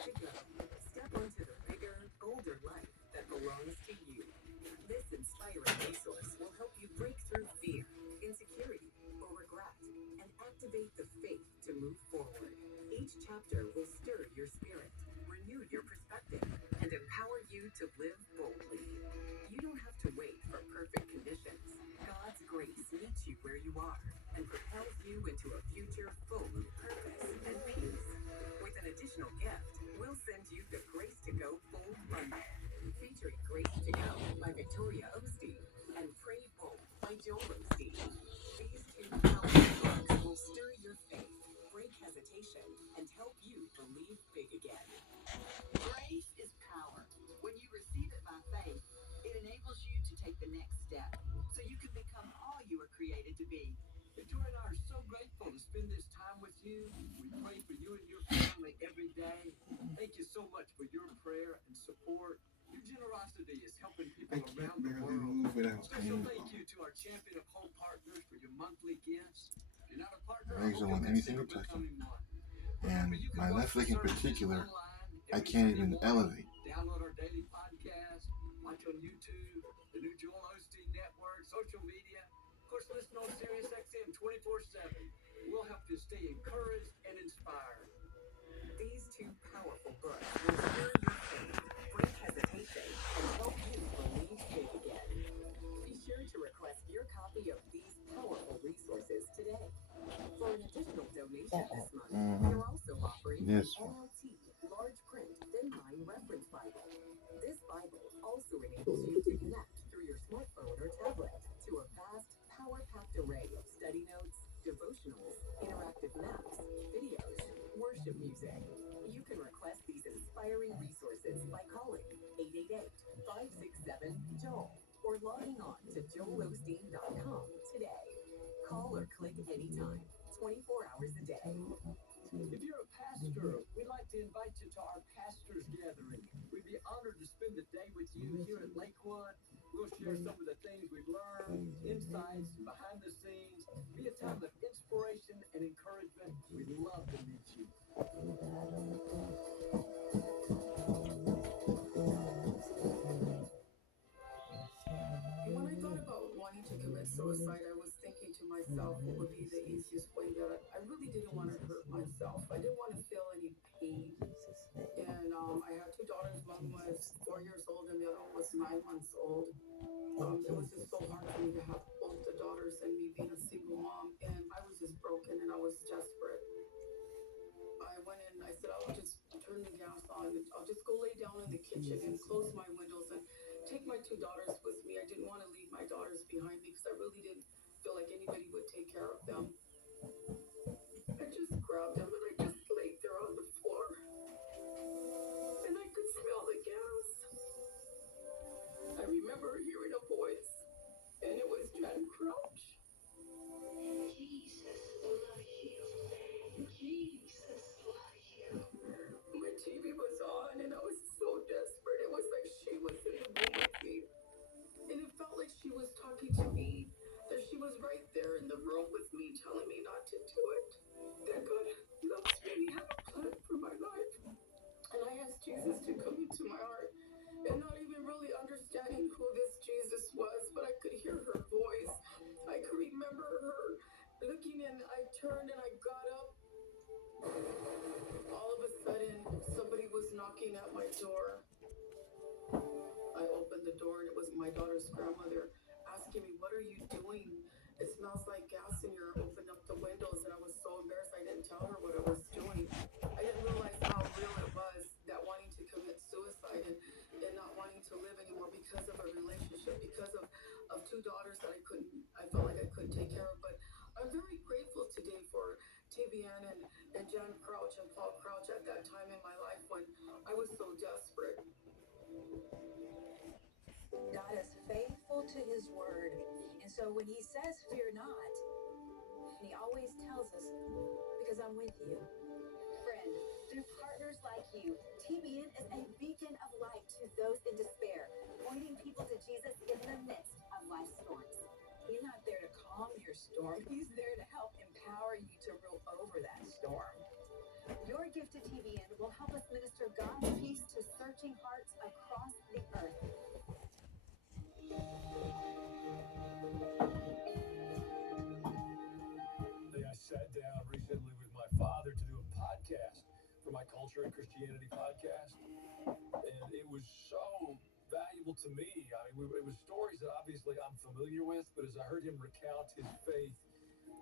to go. Step onto the bigger, bolder life that belongs to you. This inspiring resource will help you break through fear, insecurity, or regret and activate the faith to move forward. Each chapter will stir your spirit, renew your perspective, and empower you to live boldly. You don't have to wait for perfect conditions. God's grace meets you where you are and propels you into a future full of purpose and peace. With an additional gift, we'll send you the Grace to Go Bold Bundle, featuring Grace to Go by Victoria Osteen and Pray Bold by Joel Osteen. These two powerful books will stir your faith, break hesitation, and help you believe big again. Grace is power. When you receive it by faith, it enables you to take the next step so you can become all you were created to be. Victoria and I are so grateful to spend this time with you. We pray for you and your family every day. Thank you so much for your prayer and support. Your generosity is helping people around the world. Special thank you to our Champion of Hope partners for your monthly gifts. If you're not a partner, I hope you'll consider becoming one. And my left leg in particular, I can't even elevate. Download our daily podcast, watch on YouTube, the new Joel Osteen Network, social media. Of course, listen on SiriusXM 24/7. We'll help you stay encouraged and inspired. These two powerful books will stir your faith, break hesitation, and help you believe big again. Be sure to request your copy of these powerful resources today. For an additional donation this month, we're also offering the NLT Large Print Thin Line Reference Bible. This Bible also enables you to connect through your smartphone or tablet to a vast, power-packed array of study notes, devotionals, interactive maps, videos, worship music. You can request these inspiring resources by calling 888-567-JOEL or logging on to joelosteen.com today. Call or click anytime, 24 hours a day. If you're a pastor, we'd like to invite you to our pastors gathering. We'd be honored to spend the day with you here at Lakewood. We'll share some of the things we've learned, insights, behind the scenes. Be a time of inspiration and encouragement. We'd love to meet you. When I thought about wanting to commit suicide, I was thinking to myself, what would be the easiest way that I really didn't want to hurt myself. I didn't want to feel any pain. And I had two daughters. One was 4 years old and the other one was 9 months old. It was just so hard for me to have both the daughters and me being a single mom. And I was just broken and I was desperate. I went in, I said, I'll just turn the gas on. I'll just go lay down in the kitchen and close my windows and take my two daughters with me. I didn't want to leave my daughters behind because I really didn't feel like anybody would take care of them. I just grabbed them and I just laid there on the floor. And I could smell the gas. I remember hearing a voice, and it was Jan Crouch. Jesus love you. Jesus love you. My TV was on, and I was so desperate. It was like she was in the room with me. And it felt like she was talking to me, that she was right there in the room with me, telling me not to do it. That God loves me, and He had a plan for my life. And I asked Jesus to come into my heart, and not even really understanding who this Jesus was, but I could hear her voice. I could remember her looking, and I turned and I got up. All of a sudden, somebody was knocking at my door. I opened the door, and it was my daughter's grandmother asking me, "What are you doing? It smells like gas in here." I opened up the windows, and I was so embarrassed. I didn't tell her what I was doing. I didn't realize how real it was, that wanting to commit suicide and not wanting to live anymore because of a relationship, because of two daughters that I felt like I couldn't take care of. But I'm very grateful today for TBN and Jan Crouch and Paul Crouch at that time in my life when I was so desperate. God is faithful to His word. And so when He says, fear not, and He always tells us, because I'm with you. Friend, through partners like you, TBN is a beacon of light to those in despair, pointing people to Jesus in the midst of life's storms. He's not there to calm your storm. He's there to help empower you to rule over that storm. Your gift to TBN will help us minister God's peace to searching hearts across the earth. I sat down recently with my father to do a podcast for my Culture and Christianity podcast, and it was so valuable to me. I mean, it was stories that obviously I'm familiar with, but as I heard him recount his faith,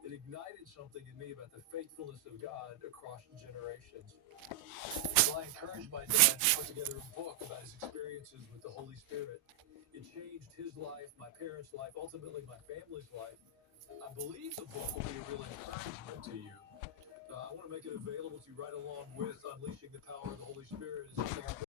it ignited something in me about the faithfulness of God across generations. Well, I encouraged my dad to put together a book about his experiences with the Holy Spirit. It changed his life, my parents' life, ultimately my family's life. I believe the book will be a real encouragement to you. I want to make it available to you right along with Unleashing the Power of the Holy Spirit. It's something I